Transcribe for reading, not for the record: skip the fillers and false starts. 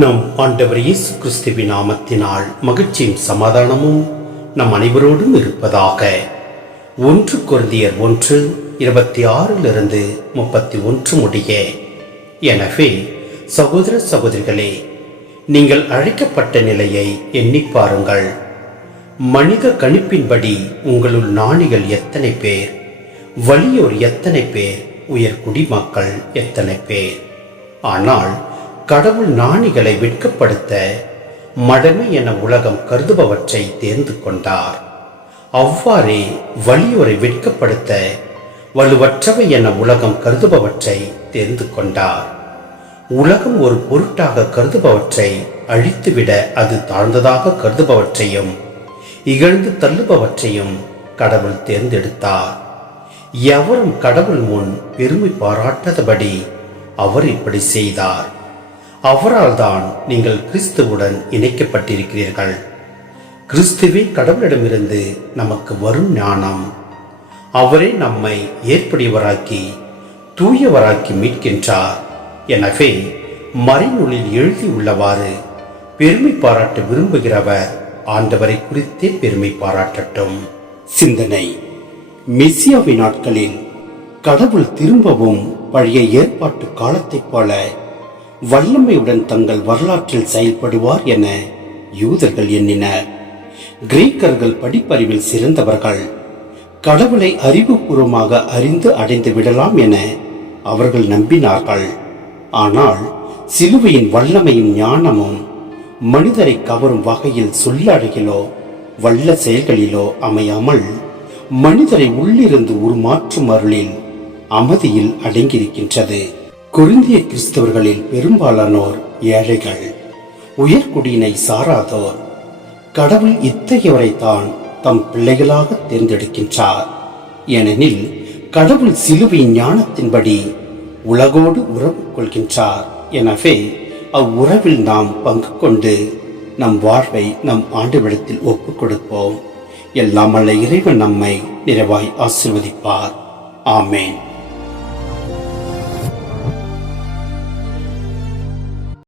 நம் ஆண்டவர் இயேசு கிறிஸ்துவின் நாமத்தினால் மகிழ்ச்சியும் சமாதானமும் நம் அனைவரோடும் இருப்பதாக. 1 கொரிந்தியர் 1:26-31 முடிய. எனவே சகோதர சகோதரிகளே, நீங்கள் அழைக்கப்பட்ட நிலையை எண்ணி பாருங்கள். மனித கணிப்பின்படி உங்களுள் ஞானிகள் எத்தனை பேர், வலியோர் எத்தனை பேர், உயர் குடிமக்கள் எத்தனை பேர். ஆனால் கடவுள் ஞானிகளை வெட்கப்படுத்த மடமை என உலகம் கருதுபவற்றை தேர்ந்து கொண்டார். அவ்வாறே வலியோரை வெட்கப்படுத்த வலுவற்றவை என உலகம் கருதுபவற்றை தேர்ந்து கொண்டார். உலகம் ஒரு பொருட்டாக கருதுபவற்றை அழித்துவிட அது தாழ்ந்ததாக கருதுபவற்றையும் இகழ்ந்து தள்ளுபவற்றையும் கடவுள் தேர்ந்தெடுத்தார். எவரும் கடவுள் முன் பெருமை பாராட்டாதபடி அவர் இப்படி செய்தார். அவரால் தான் நீங்கள் கிறிஸ்துவுடன் இணைக்கப்பட்டிருக்கிறீர்கள். கிறிஸ்துவே கடவுளிடமிருந்து நமக்கு வரும் ஞானம். அவரே நம்மை ஏற்புடையவராக்கி தூயவராக்கி மீட்கின்றார். எனவே மறைநூலில் எழுதியுள்ளவாறு பெருமை பாராட்ட விரும்புகிறவர் ஆண்டவரை குறித்தே பெருமை பாராட்டட்டும். சிந்தனை: மெசியாவின் நாட்களில் கடவுள் திரும்பவும் பழைய ஏற்பாட்டு காலத்தைப் போல வல்லமையுடன் தங்கள் வரலாற்றில் செயல்படுவார் என யூதர்கள் எண்ணினர். கிரேக்கர்கள் படிப்பறிவில் சிறந்தவர்கள். கடவுளை அறிவுபூர்வமாக அறிந்து அடைந்து விடலாம் என அவர்கள் நம்பினார்கள். ஆனால் சிலுவையின் வல்லமையும் ஞானமும் மனிதரை கவரும் வகையில் சொல்லடகிலோ வல்ல செயல்களிலோ அமையாமல் மனிதரை உள்ளிருந்து உருமாற்றும் அருளில் அமைதியில் அடங்கியிருக்கின்றது. கொரிந்திய கிறிஸ்தவர்களில் பெரும்பாலானோர் ஏழைகள், உயர்குடியினை சாராதோர். கடவுள் இத்தகையவரைத்தான் தம் பிள்ளைகளாக தேர்ந்தெடுக்கின்றார். ஏனெனில் கடவுள் சிலுவையின் ஞானத்தின்படி உலகோடு உறவு கொள்கின்றார். எனவே அவ்வுறவில் நாம் பங்கு கொண்டு நம் வாழ்வை நம் ஆண்டவரிடத்தில் ஒப்புக் கொடுப்போம். எல்லாம் வல்ல இறைவன் நம்மை நிறைவாய் ஆசீர்வதிப்பார். ஆமேன்.